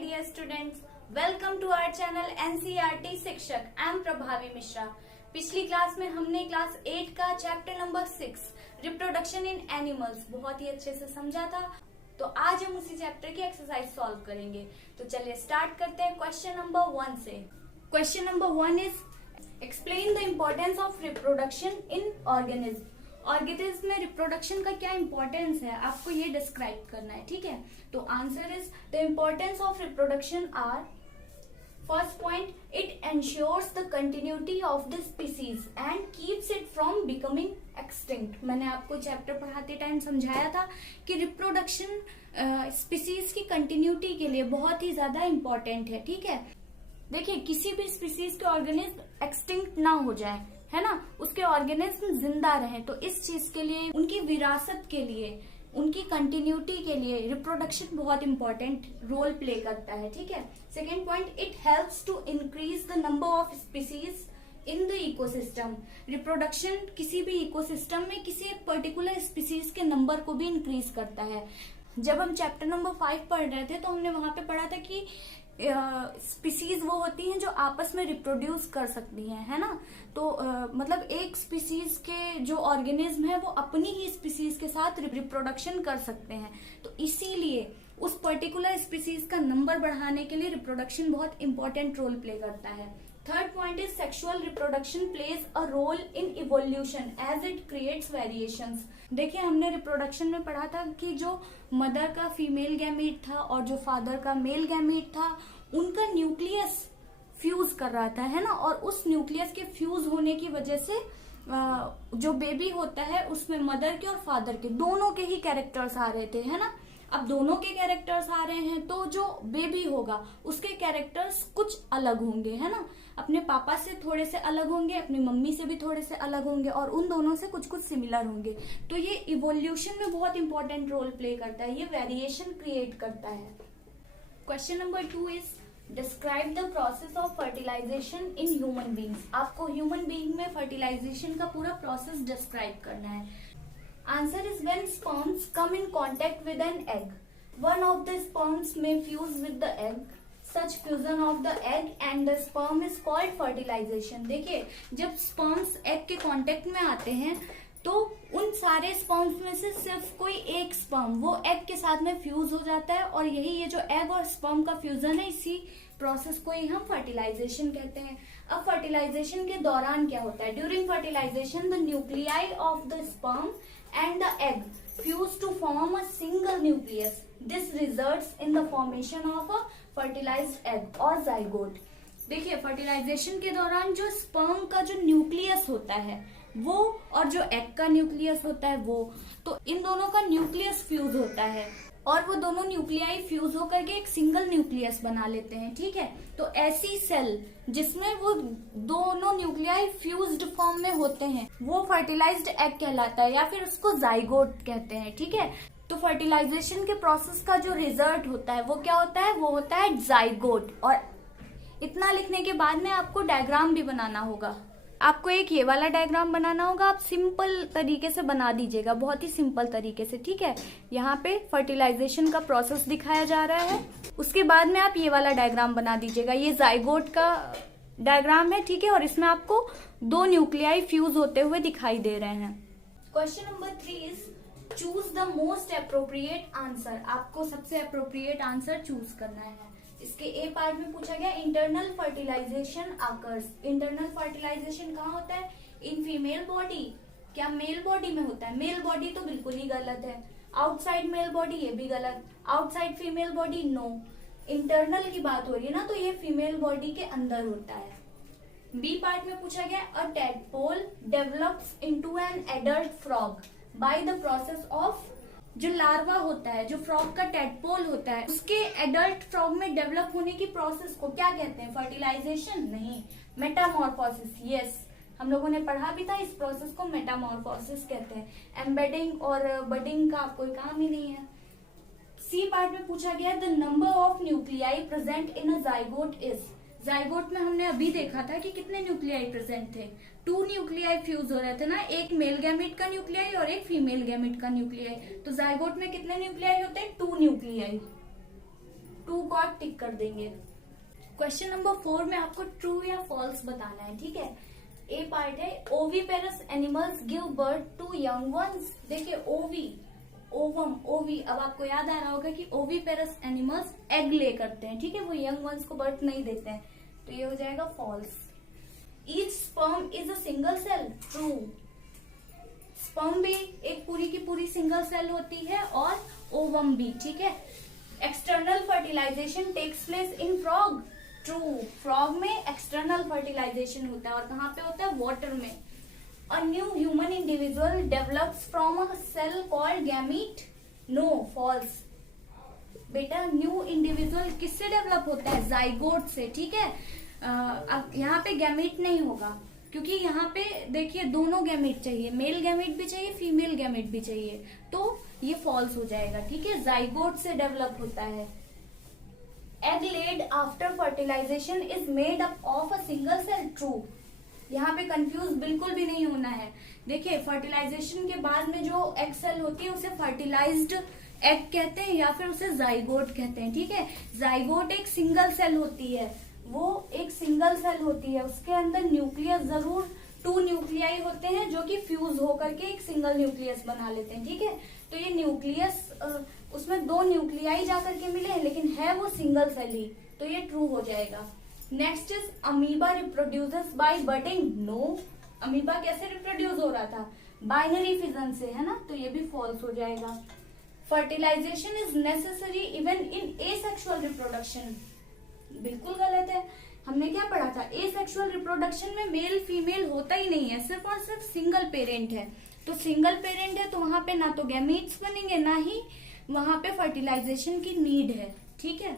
dear students, welcome to our channel NCERT शिक्षक। I am प्रभावी मिश्रा। पिछली क्लास में हमने क्लास 8 का chapter number 6 reproduction in animals बहुत ही अच्छे से समझा था। तो आज हम उसी चैप्टर की एक्सरसाइज सॉल्व करेंगे। तो चलिए स्टार्ट करते हैं क्वेश्चन नंबर 1 से। Question number 1 is explain the importance of reproduction in organism. Organism में रिप्रोडक्शन का क्या इंपॉर्टेंस है, आपको ये डिस्क्राइब करना है। ठीक है, तो answer is the importance of reproduction are first point, it ensures the continuity of the species and keeps it from becoming extinct. मैंने आपको चैप्टर पढ़ाते टाइम समझाया था कि रिप्रोडक्शन स्पीसीज की कंटिन्यूटी के लिए बहुत ही ज्यादा इम्पोर्टेंट है। ठीक है, देखिए किसी भी स्पीसीज के ऑर्गेनिज्म एक्सटिंक्ट ना हो जाए, है ना, उसके ऑर्गेनिज्म जिंदा रहे, तो इस चीज के लिए, उनकी विरासत के लिए, उनकी कंटिन्यूटी के लिए रिप्रोडक्शन बहुत इंपॉर्टेंट रोल प्ले करता है। ठीक है, second point, it helps to increase the number of species in the ecosystem. Reproduction किसी भी इकोसिस्टम में किसी एक पर्टिकुलर स्पीसीज के नंबर को भी इंक्रीज करता है। जब हम चैप्टर नंबर 5 पढ़ रहे थे तो हमने वहां पे पढ़ा था कि स्पीसीज वो होती हैं जो आपस में रिप्रोड्यूस कर सकती हैं, है ना। तो मतलब एक स्पीसीज के जो ऑर्गेनिज्म है वो अपनी ही स्पीसीज के साथ रिप्रोडक्शन कर सकते हैं। तो इसीलिए उस पर्टिकुलर स्पीसीज का नंबर बढ़ाने के लिए रिप्रोडक्शन बहुत इंपॉर्टेंट रोल प्ले करता है। Third point is sexual reproduction plays a role in evolution as it creates variations. देखिए हमने रिप्रोडक्शन में पढ़ा था कि जो मदर का फीमेल गैमीट था और जो फादर का मेल गैमीट था, उनका न्यूक्लियस फ्यूज कर रहा था, है ना, और उस न्यूक्लियस के फ्यूज होने की वजह से जो बेबी होता है उसमें मदर के और फादर के दोनों के ही कैरेक्टर्स आ रहे थे, है ना। अब दोनों के कैरेक्टर्स आ रहे हैं तो जो बेबी होगा उसके कैरेक्टर्स कुछ अलग होंगे, है ना, अपने पापा से थोड़े से अलग होंगे, अपनी मम्मी से भी थोड़े से अलग होंगे और उन दोनों से कुछ कुछ सिमिलर होंगे। तो ये इवोल्यूशन में बहुत इंपॉर्टेंट रोल प्ले करता है, ये वेरिएशन क्रिएट करता है। Question number 2 is describe the process of fertilization in human beings. आपको ह्यूमन बींग में फर्टिलाइजेशन का पूरा प्रोसेस डिस्क्राइब करना है। Answer is when sperms come in contact with an egg. One of the sperms may fuse with the egg. Such fusion of the egg and the sperm is called fertilization. देखिए जब sperms egg के contact में आते हैं तो उन सारे sperms में से सिर्फ कोई एक स्पर्म वो एग के साथ में फ्यूज हो जाता है और यही ये जो एग और स्पर्म का फ्यूजन है, इसी प्रोसेस को ही हम फर्टिलाइजेशन कहते हैं। अब फर्टिलाइजेशन के दौरान क्या होता है, during fertilization the nuclei of the sperm and the egg fuse to form a single nucleus. This results in the formation of a fertilized egg or zygote. देखिए फर्टिलाइजेशन के दौरान जो स्पर्म का जो न्यूक्लियस होता है वो और जो एग का न्यूक्लियस होता है वो, तो इन दोनों का न्यूक्लियस फ्यूज होता है और वो दोनों न्यूक्लियाई फ्यूज होकर के एक सिंगल न्यूक्लियस बना लेते हैं। ठीक है, तो ऐसी सेल जिसमें वो दोनों न्यूक्लियाई फ्यूज्ड फॉर्म में होते हैं वो फर्टिलाइज्ड एग कहलाता है या फिर उसको जाइगोट कहते हैं। ठीक है, तो फर्टिलाइजेशन के प्रोसेस का जो रिजल्ट होता है वो क्या होता है, वो होता है जाइगोट। और इतना लिखने के बाद में आपको डायग्राम भी बनाना होगा। आपको एक ये वाला डायग्राम बनाना होगा, आप सिंपल तरीके से बना दीजिएगा, बहुत ही सिंपल तरीके से। ठीक है, यहाँ पे फर्टिलाइजेशन का प्रोसेस दिखाया जा रहा है, उसके बाद में आप ये वाला डायग्राम बना दीजिएगा। ये जाइगोट का डायग्राम है, ठीक है, और इसमें आपको दो न्यूक्लियाई फ्यूज होते हुए दिखाई दे रहे हैं। Question number 3 is choose the most appropriate answer. आपको सबसे अप्रोप्रिएट आंसर चूज करना है। इसके ए पार्ट में पूछा गया internal fertilization occurs. Internal fertilization कहाँ होता है, इन फीमेल बॉडी। क्या मेल बॉडी में होता है? मेल बॉडी तो बिल्कुल ही गलत है। आउटसाइड मेल बॉडी, ये भी गलत। Outside female body, no. Internal की बात हो रही है ना, तो ये फीमेल बॉडी के अंदर होता है। बी पार्ट में पूछा गया a tadpole develops into an adult frog by the process of. जो लार्वा होता है, जो फ्रॉग का टैडपोल होता है, उसके एडल्ट फ्रॉग में डेवलप होने की प्रोसेस को क्या कहते हैं, फर्टिलाइजेशन नहीं, मेटामॉर्फोसिस। यस, हम लोगों ने पढ़ा भी था, इस प्रोसेस को मेटामॉर्फोसिस कहते हैं। एम्बेडिंग और बडिंग का कोई काम ही नहीं है। सी पार्ट में पूछा गया the number of nuclei present in a zygote is. Zygote में हमने अभी देखा था कि कितने न्यूक्लियाई प्रेजेंट थे, 2 न्यूक्लियाई फ्यूज हो रहे थे ना, एक मेल गैमीट का न्यूक्लियाई और एक फीमेल गैमीट का न्यूक्लियाई। तो जाइगोट में कितने न्यूक्लियाई होते हैं, 2 न्यूक्लियाई। टू को आप टिक कर देंगे। क्वेश्चन नंबर 4 में आपको ट्रू या फॉल्स बताना है, ठीक है। ए पार्ट है, oviparous animals give birth to young ones. देखिए ओवी, ओवम, ओवी, अब आपको याद आ रहा होगा कि ओवीपेरस एनिमल्स एग ले करते हैं, ठीक है, वो यंग वंस को बर्थ नहीं देते हैं, तो ये हो जाएगा false. Each sperm is a single cell, true. Sperm भी एक पूरी की पूरी सिंगल सेल होती है और ओवम भी, ठीक है। External fertilization takes place in frog, true. Frog में एक्सटर्नल फर्टिलाइजेशन होता है और कहाँ पे होता है, वाटर में। A new human individual develops from a cell called gamete, no, false. बेटा न्यू इंडिविजुअल किससे डेवलप होता है, जाइगोट से, ठीक है। अब यहाँ पे गैमीट नहीं होगा क्योंकि यहाँ पे देखिए दोनों गैमीट चाहिए, मेल गैमीट भी चाहिए, फीमेल गैमीट भी चाहिए, तो ये फॉल्स हो जाएगा, ठीक है। जाइगोट से डेवलप होता है। Egg laid after fertilization is made up of a single cell, true. यहाँ पे कंफ्यूज बिल्कुल भी नहीं होना है। देखिए फर्टिलाइजेशन के बाद में जो एग सेल होती है उसे फर्टिलाइज्ड एग कहते हैं या फिर उसे जाइगोट कहते हैं, ठीक है। जाइगोट एक सिंगल सेल होती है, वो एक सिंगल सेल होती है, उसके अंदर न्यूक्लियस जरूर 2 न्यूक्लियाई होते हैं जो कि फ्यूज होकर के एक सिंगल न्यूक्लियस बना लेते हैं, ठीक है। तो ये न्यूक्लियस उसमें 2 न्यूक्लियाई जाकर के मिले हैं लेकिन है वो सिंगल सेल ही, तो ये ट्रू हो जाएगा। Next is amoeba reproduces by budding, no. Amoeba कैसे रिप्रोड्यूस हो रहा था, बाइनरी फिजन से, है ना, तो ये भी फॉल्स हो जाएगा। Fertilization is necessary even in asexual reproduction, बिल्कुल गलत है। हमने क्या पढ़ा था, एसेक्सुअल रिप्रोडक्शन में मेल फीमेल होता ही नहीं है, सिर्फ और सिर्फ सिंगल पेरेंट है। तो सिंगल पेरेंट है तो वहां पे ना तो गैमीट्स बनेंगे ना ही वहां पे फर्टिलाइजेशन की नीड है, ठीक है।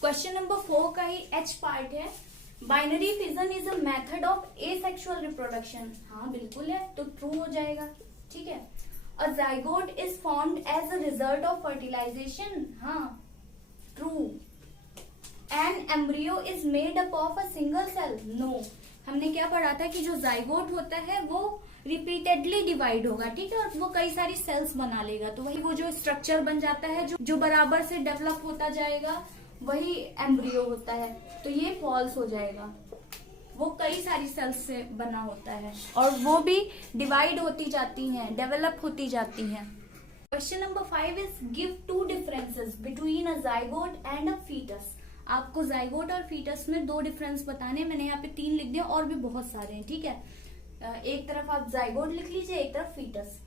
क्वेश्चन नंबर 4 का ही एच पार्ट है, binary fission is a method of asexual reproduction, हाँ बिल्कुल है, तो ट्रू हो जाएगा, ठीक है। A zygote is formed as a result of fertilisation, हाँ true. An embryo is made up of a single cell, no. हमने क्या पढ़ा था कि जो जाइगोट होता है वो रिपीटेडली डिवाइड होगा, ठीक है, और वो कई सारी सेल्स बना लेगा, तो वही वो जो स्ट्रक्चर बन जाता है जो बराबर से डेवलप होता जाएगा वही एम्ब्रियो होता है, तो ये फॉल्स हो जाएगा। वो कई सारी सेल्स से बना होता है और वो भी डिवाइड होती जाती हैं, डेवलप होती जाती हैं। Question number 5 is give 2 differences between a zygote and a fetus. आपको जाइगोट और फीटस में 2 डिफरेंस बताने, मैंने यहाँ पे 3 लिख दिया और भी बहुत सारे हैं, ठीक है। एक तरफ आप जाइगोट लिख लीजिए, एक तरफ fetus.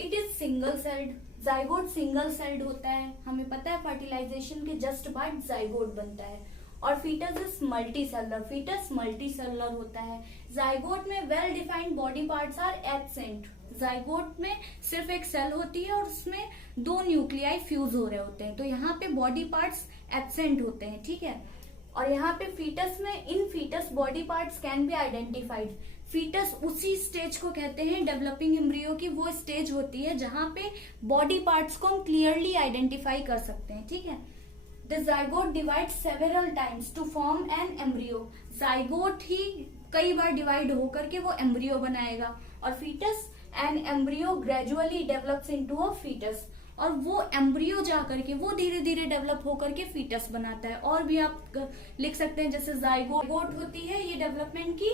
It is single celled, zygote single celled होता है, हमें पता है फर्टिलाइजेशन के जस्ट बाद जाइगोट बनता है। और fetus is multicellular, fetus multicellular होता है। जाइगोट में well defined body parts are absent, zygote में सिर्फ एक सेल होती है और उसमें 2 न्यूक्लियाई फ्यूज हो रहे होते हैं, तो यहाँ पे बॉडी पार्ट्स एब्सेंट होते हैं, ठीक है। और यहाँ पे फीटस में in foetus body parts can be identified. Foetus उसी स्टेज को कहते हैं डेवलपिंग एम्ब्रियो की, वो स्टेज होती है जहां पे बॉडी पार्ट्स को हम क्लियरली आइडेंटिफाई कर सकते हैं, ठीक है। The zygote divide several times to form an embryo, zygote ही कई बार डिवाइड होकर के वो एम्ब्रियो बनाएगा। और foetus, an embryo gradually develops into a foetus, और वो एम्ब्रियो जा करके वो धीरे धीरे डेवलप होकर के फीटस बनाता है। और भी आप लिख सकते हैं, जैसे जाइगोट होती है ये डेवलपमेंट की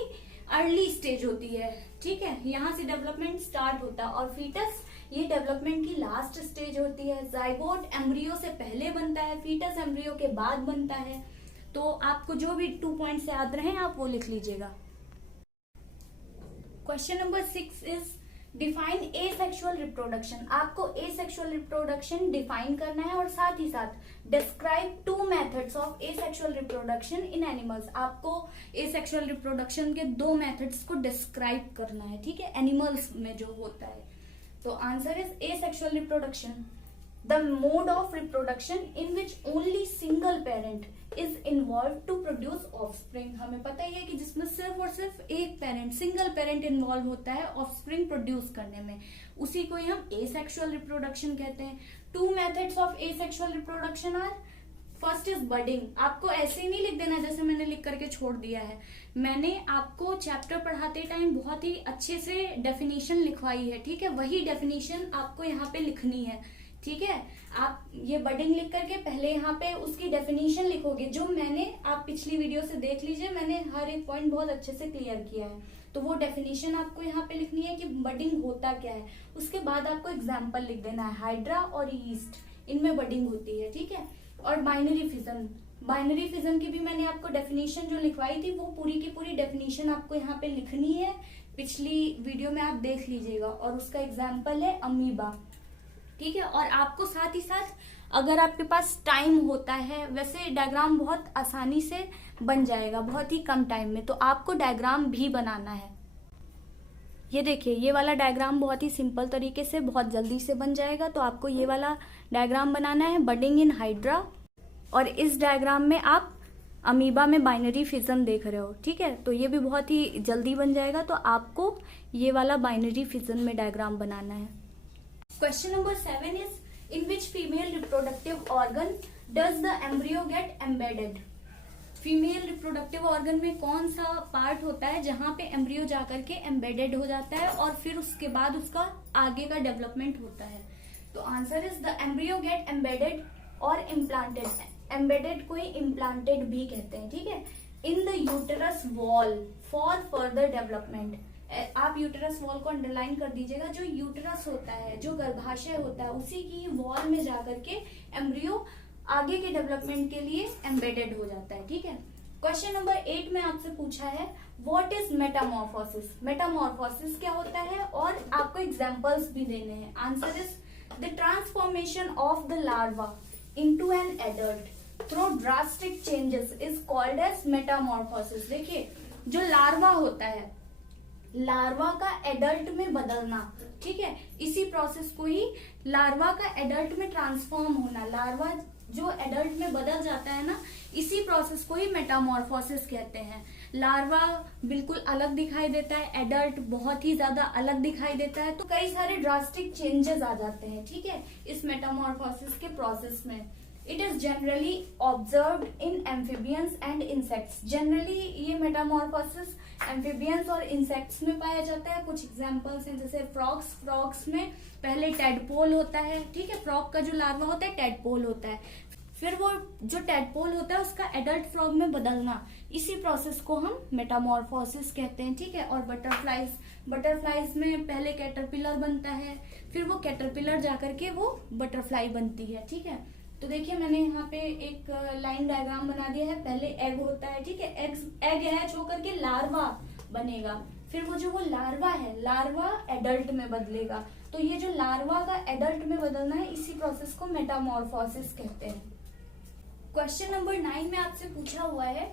अर्ली स्टेज होती है, ठीक है, यहाँ से डेवलपमेंट स्टार्ट होता है। और फीटस ये डेवलपमेंट की लास्ट स्टेज होती है। जाइगोट एम्ब्रियो से पहले बनता है, फीटस एम्ब्रियो के बाद बनता है। तो आपको जो भी 2 पॉइंट्स याद रहे आप वो लिख लीजिएगा। Question number 6 is define asexual reproduction. आपको एसेक्सुअल रिप्रोडक्शन डिफाइन करना है और साथ ही साथ describe 2 methods of asexual reproduction in animals. आपको एसेक्सुअल रिप्रोडक्शन के 2 मेथड्स को डिस्क्राइब करना है, ठीक है, एनिमल्स में जो होता है। तो answer is asexual reproduction, the mode of reproduction in which only single parent is involve to produce offspring. हमें पता ही है कि जिसमें सिर्फ और सिर्फ एक पेरेंट, सिंगल पेरेंट इन्वॉल्व होता है ऑफस्प्रिंग प्रोड्यूस करने में, उसी को ही हम एसेक्सुअल रिप्रोडक्शन कहते हैं। 2 methods of asexual reproduction are, first is budding. आपको ऐसे ही नहीं लिख देना जैसे मैंने लिख करके छोड़ दिया है, मैंने आपको चैप्टर पढ़ाते टाइम बहुत ही अच्छे से डेफिनेशन लिखवाई है, ठीक है, वही डेफिनेशन आपको यहाँ पे लिखनी है, ठीक है। आप ये बडिंग लिख करके पहले यहाँ पे उसकी डेफिनेशन लिखोगे, जो मैंने आप पिछली वीडियो से देख लीजिए, मैंने हर एक पॉइंट बहुत अच्छे से क्लियर किया है। तो वो डेफिनेशन आपको यहाँ पे लिखनी है कि बडिंग होता क्या है। उसके बाद आपको एग्जाम्पल लिख देना है, हाइड्रा और यीस्ट इनमें बडिंग होती है, ठीक है। और बाइनरी फिजन, बाइनरी फिजन की भी मैंने आपको डेफिनेशन जो लिखवाई थी वो पूरी की पूरी डेफिनेशन आपको यहाँ पे लिखनी है, पिछली वीडियो में आप देख लीजिएगा। और उसका एग्जाम्पल है अमीबा, ठीक है। और आपको साथ ही साथ अगर आपके पास टाइम होता है, वैसे डायग्राम बहुत आसानी से बन जाएगा बहुत ही कम टाइम में, तो आपको डायग्राम भी बनाना है। ये देखिए, ये वाला डायग्राम बहुत ही सिंपल तरीके से बहुत जल्दी से बन जाएगा। तो आपको ये वाला डायग्राम बनाना है, बडिंग इन हाइड्रा, और इस डायग्राम में आप अमीबा में बाइनरी फिजन देख रहे हो, ठीक है। तो ये भी बहुत ही जल्दी बन जाएगा। तो आपको ये वाला बाइनरी फिजन में डायग्राम बनाना है। Question number 7 is, in which female reproductive organ does the embryo gate embedded. Female reproductive organ में कौन सा पार्ट होता है जहां पे एम्ब्रियो जाकर के एम्बेडेड हो जाता है और फिर उसके बाद उसका आगे का डेवलपमेंट होता है। तो answer is the embryo gate embedded और इम्प्लांटेड। एम्बेडेड को ही इम्प्लांटेड भी कहते हैं, ठीक है। In the uterus wall for further development. आप यूटेरस वॉल को अंडरलाइन कर दीजिएगा। जो यूटेरस होता है, जो गर्भाशय होता है, उसी की वॉल में जाकर के एम्ब्रियो आगे के डेवलपमेंट के लिए एम्बेडेड हो जाता है, ठीक है। क्वेश्चन नंबर 8 में आपसे पूछा है, व्हाट इज मेटामॉर्फोसिस। मेटामॉर्फोसिस क्या होता है और आपको एग्जांपल्स भी देने हैं। Answer is the transformation of the larva into an adult through drastic changes is called as metamorphosis. देखिए, जो लार्वा होता है, लार्वा का एडल्ट में बदलना, ठीक है, इसी प्रोसेस को ही लार्वा का एडल्ट में ट्रांसफॉर्म होना, लार्वा जो एडल्ट में बदल जाता है ना, इसी प्रोसेस को ही मेटामॉर्फोसिस कहते हैं। लार्वा बिल्कुल अलग दिखाई देता है, एडल्ट बहुत ही ज्यादा अलग दिखाई देता है, तो कई सारे ड्रास्टिक चेंजेस आ जाते हैं, ठीक है, इस मेटामॉर्फोसिस के प्रोसेस में। It is generally observed in amphibians and insects. Generally ये मेटामॉर्फोसिस एम्फीबियंस और इंसेक्ट्स में पाया जाता है। कुछ एग्जांपल्स हैं, जैसे फ्रॉग्स। फ्रॉग्स में पहले टेडपोल होता है, ठीक है, फ्रॉग का जो लार्वा होता है टेडपोल होता है, फिर वो जो टेडपोल होता है उसका एडल्ट फ्रॉग में बदलना, इसी प्रोसेस को हम मेटामॉर्फोसिस कहते हैं, ठीक है। और बटरफ्लाइज, बटरफ्लाइज में पहले कैटरपिलर बनता है, फिर वो कैटरपिलर जाकर के वो बटरफ्लाई बनती है, ठीक है। तो देखिए, मैंने यहाँ पे एक लाइन डायग्राम बना दिया है। पहले एग होता है, ठीक है, एग हैच होकर के लार्वा बनेगा, फिर वो लार्वा है, लार्वा एडल्ट में बदलेगा। तो ये जो लार्वा का एडल्ट में बदलना है, इसी प्रोसेस को मेटामॉर्फोसिस कहते हैं। क्वेश्चन नंबर 9 में आपसे पूछा हुआ है,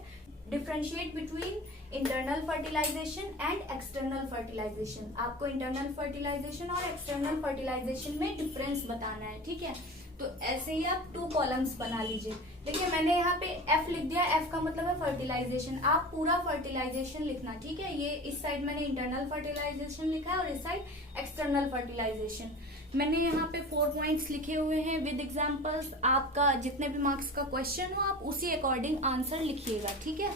differentiate between internal fertilization and external fertilization. आपको इंटरनल फर्टिलाइजेशन और एक्सटर्नल फर्टिलाइजेशन में डिफरेंस बताना है, ठीक है। तो ऐसे ही आप 2 कॉलम्स बना लीजिए। देखिए, मैंने यहाँ पे F लिख दिया, F का मतलब है फर्टिलाइजेशन। आप पूरा फर्टिलाइजेशन लिखना, ठीक है। ये इस साइड मैंने इंटरनल फर्टिलाइजेशन लिखा है और इस साइड एक्सटर्नल फर्टिलाइजेशन। मैंने यहाँ पे 4 पॉइंट्स लिखे हुए हैं विद एग्जांपल्स। आपका जितने भी मार्क्स का क्वेश्चन हो, आप उसी अकॉर्डिंग आंसर लिखिएगा, ठीक है।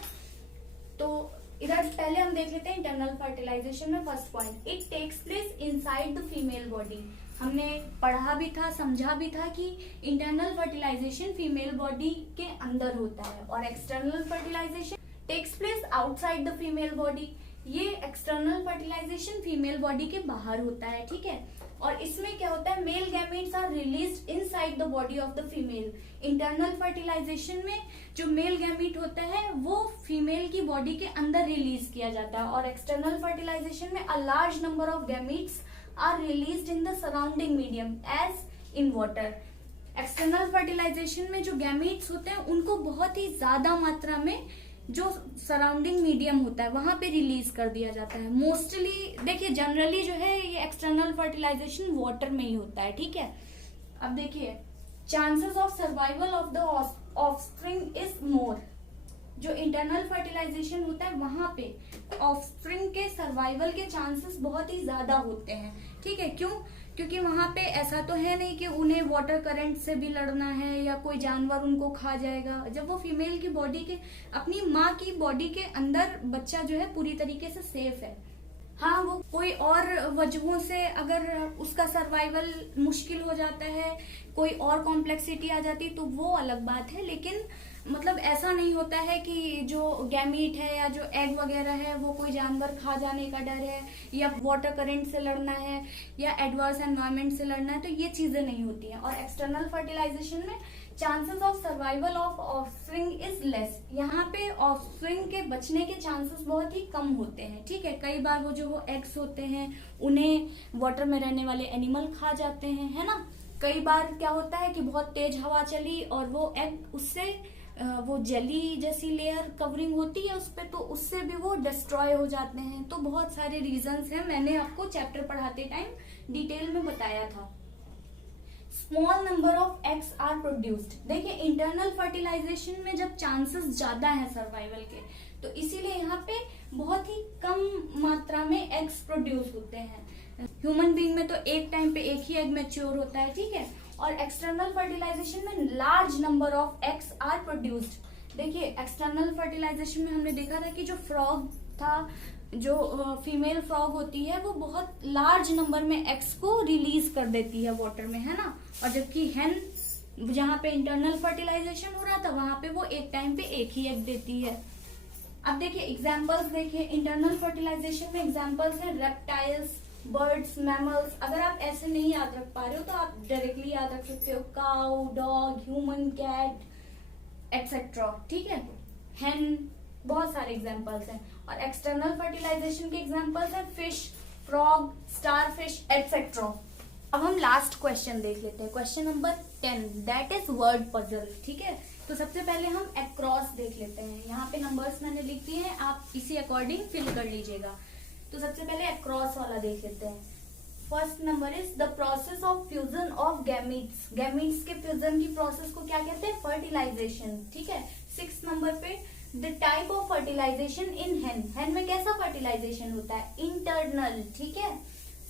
तो इधर पहले हम देख लेते हैं इंटरनल फर्टिलाइजेशन में first point, it takes place inside the female body. हमने पढ़ा भी था, समझा भी था कि इंटरनल फर्टिलाइजेशन फीमेल बॉडी के अंदर होता है और external fertilization takes place outside the female body. ये एक्सटर्नल फर्टिलाइजेशन फीमेल बॉडी के बाहर होता है, ठीक है। और इसमें क्या होता है, male gametes are released inside the body of the female. Internal fertilization में जो मेल गैमेट होता है वो फीमेल की बॉडी के अंदर रिलीज किया जाता है, और एक्सटर्नल फर्टिलाइजेशन में a large number of gametes are released in the surrounding medium as in water। External fertilization में जो गैमेट्स होते हैं उनको बहुत ही ज्यादा मात्रा में जो सराउंडिंग मीडियम होता है वहां पे रिलीज कर दिया जाता है। मोस्टली देखिए, जनरली जो है ये एक्सटर्नल फर्टिलाइजेशन वाटर में ही होता है, ठीक है। अब देखिए, chances of survival of the offspring is more. जो इंटरनल फर्टिलाइजेशन होता है वहां पे ऑफस्प्रिंग के सर्वाइवल के चांसेस बहुत ही ज्यादा होते हैं, ठीक है। क्यों? क्योंकि वहां पे ऐसा तो है नहीं कि उन्हें वाटर करंट से भी लड़ना है या कोई जानवर उनको खा जाएगा। जब वो फीमेल की बॉडी के, अपनी माँ की बॉडी के अंदर बच्चा जो है पूरी तरीके से सेफ है, हाँ, वो कोई और वजहों से अगर उसका सर्वाइवल मुश्किल हो जाता है, कोई और कॉम्प्लेक्सिटी आ जाती तो वो अलग बात है, लेकिन मतलब ऐसा नहीं होता है कि जो गैमीट है या जो एग वगैरह है वो कोई जानवर खा जाने का डर है, या वाटर करंट से लड़ना है, या एडवर्स एनवायरनमेंट से लड़ना है, तो ये चीजें नहीं होती हैं। और एक्सटर्नल फर्टिलाइजेशन में chances of survival of offspring is less, यहाँ पे ऑफस्प्रिंग के बचने के चांसेस बहुत ही कम होते हैं। ठीक है, कई बार वो एग्स होते हैं उन्हें वाटर में रहने वाले एनिमल खा जाते हैं, है ना। कई बार क्या होता है कि बहुत तेज हवा चली और वो एग उससे वो जेली जैसी लेयर कवरिंग होती है उस पे, तो उससे भी वो डिस्ट्रॉय हो जाते हैं। तो बहुत सारे रीजंस हैं, मैंने आपको चैप्टर पढ़ाते टाइम डिटेल में बताया था। Small number of eggs are produced, देखिए इंटरनल फर्टिलाइजेशन में जब चांसेस ज्यादा है सर्वाइवल के, तो इसीलिए यहाँ पे बहुत ही कम मात्रा में एग्स प्रोड्यूस होते हैं। ह्यूमन बीइंग में तो एक टाइम पे एक ही एग मैच्योर होता है, ठीक है। और एक्सटर्नल फर्टिलाइजेशन में large number of eggs are produced. देखिए एक्सटर्नल फर्टिलाइजेशन में हमने देखा था कि जो फ्रॉग था, जो फीमेल फ्रॉग होती है, वो बहुत लार्ज नंबर में एग्स को रिलीज कर देती है वाटर में, है ना। और जबकि हेन जहाँ पे इंटरनल फर्टिलाइजेशन हो रहा था वहां पे वो एक टाइम पे एक ही एग देती है। अब देखिए एग्जाम्पल्स, देखिए इंटरनल फर्टिलाइजेशन में एग्जाम्पल्स है रेप्टाइल्स, बर्ड्स, मैमल्स। अगर आप ऐसे नहीं याद रख पा रहे हो तो आप डायरेक्टली याद रख सकते हो cow, dog, human, cat etcetera, ठीक है। हेन, बहुत सारे एग्जाम्पल्स हैं। और एक्सटर्नल फर्टिलाइजेशन के एग्जाम्पल्स हैं फिश, फ्रॉग, स्टारफिश एक्सेट्रा। अब हम लास्ट क्वेश्चन देख लेते हैं, question number 10, that is word puzzle, ठीक है। तो सबसे पहले हम अक्रॉस देख लेते हैं। यहाँ पे नंबर्स मैंने लिख दिए हैं, आप इसी अकॉर्डिंग फिल कर लीजिएगा। तो सबसे पहले अक्रॉस वाला देख लेते हैं। First number is the process of fusion of gametes. Gametes के फ्यूजन की प्रोसेस को क्या कहते हैं? फर्टिलाइजेशन, ठीक है। 6 नंबर पे द टाइप ऑफ फर्टिलाइजेशन इन हेन। हेन में कैसा फर्टिलाइजेशन होता है? इंटरनल, ठीक है।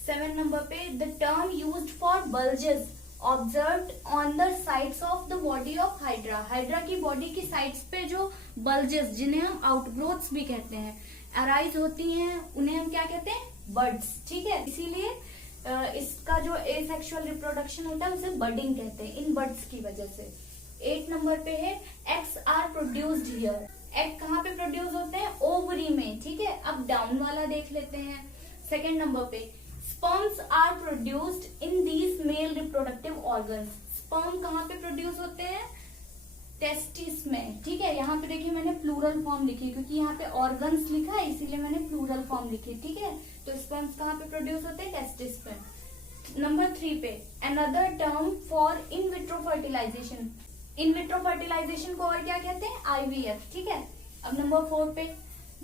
7 नंबर पे the term used for bulges observed on the sides of the body of hydra. Hydra की बॉडी की साइड्स पे जो बल्जेस, जिन्हें हम आउटग्रोथ्स भी कहते हैं, अराइज होती हैं, उन्हें हम क्या कहते हैं? बड्स, ठीक है। इसीलिए इसका जो एसेक्सुअल रिप्रोडक्शन होता है उसे बडिंग कहते हैं, इन बड्स की वजह से। 8 नंबर पे है eggs are produced here. Egg कहाँ पे प्रोड्यूस होते हैं? ओवरी में, ठीक है। अब डाउन वाला देख लेते हैं। 2nd नंबर पे sperms are produced in these male reproductive organs. Sperm कहाँ पे प्रोड्यूस होते हैं? टेस्टिस में, ठीक है। यहाँ पे देखिए मैंने प्लूरल फॉर्म लिखी क्योंकि यहाँ पे ऑर्गन्स लिखा है, इसीलिए मैंने प्लूरल फॉर्म लिखी, ठीक है। तो स्पर्म्स कहाँ पे प्रोड्यूस होते हैं? टेस्टिस पे। नंबर 3 पे another term for in vitro fertilization. In vitro fertilization को और क्या कहते हैं? IVF, ठीक है। अब नंबर 4 पे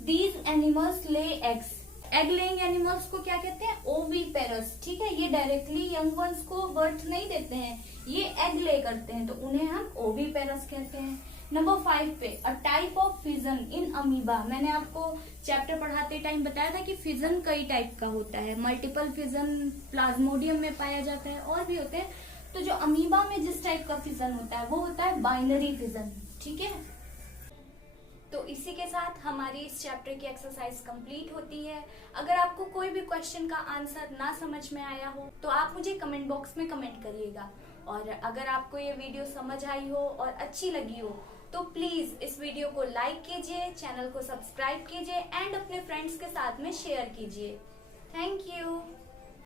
these animals lay eggs. Egg laying animals को क्या कहते हैं? ओवीपेरस, ठीक है। ये डायरेक्टली यंग वंस को बर्थ नहीं देते हैं, ये एग ले करते हैं, तो उन्हें हम ओवीपेरस कहते हैं। नंबर 5 पे a type of fission in amoeba. मैंने आपको चैप्टर पढ़ाते टाइम बताया था कि फिजन कई टाइप का होता है। मल्टीपल फिजन प्लाज्मोडियम में पाया जाता है, और भी होते हैं। तो जो अमीबा में जिस टाइप का फिजन होता है वो होता है बाइनरी फिजन, ठीक है। तो इसी के साथ हमारी इस चैप्टर की एक्सरसाइज कंप्लीट होती है। अगर आपको कोई भी क्वेश्चन का आंसर ना समझ में आया हो तो आप मुझे कमेंट बॉक्स में कमेंट करिएगा। और अगर आपको ये वीडियो समझ आई हो और अच्छी लगी हो तो प्लीज इस वीडियो को लाइक कीजिए, चैनल को सब्सक्राइब कीजिए एंड अपने फ्रेंड्स के साथ में शेयर कीजिए। Thank you.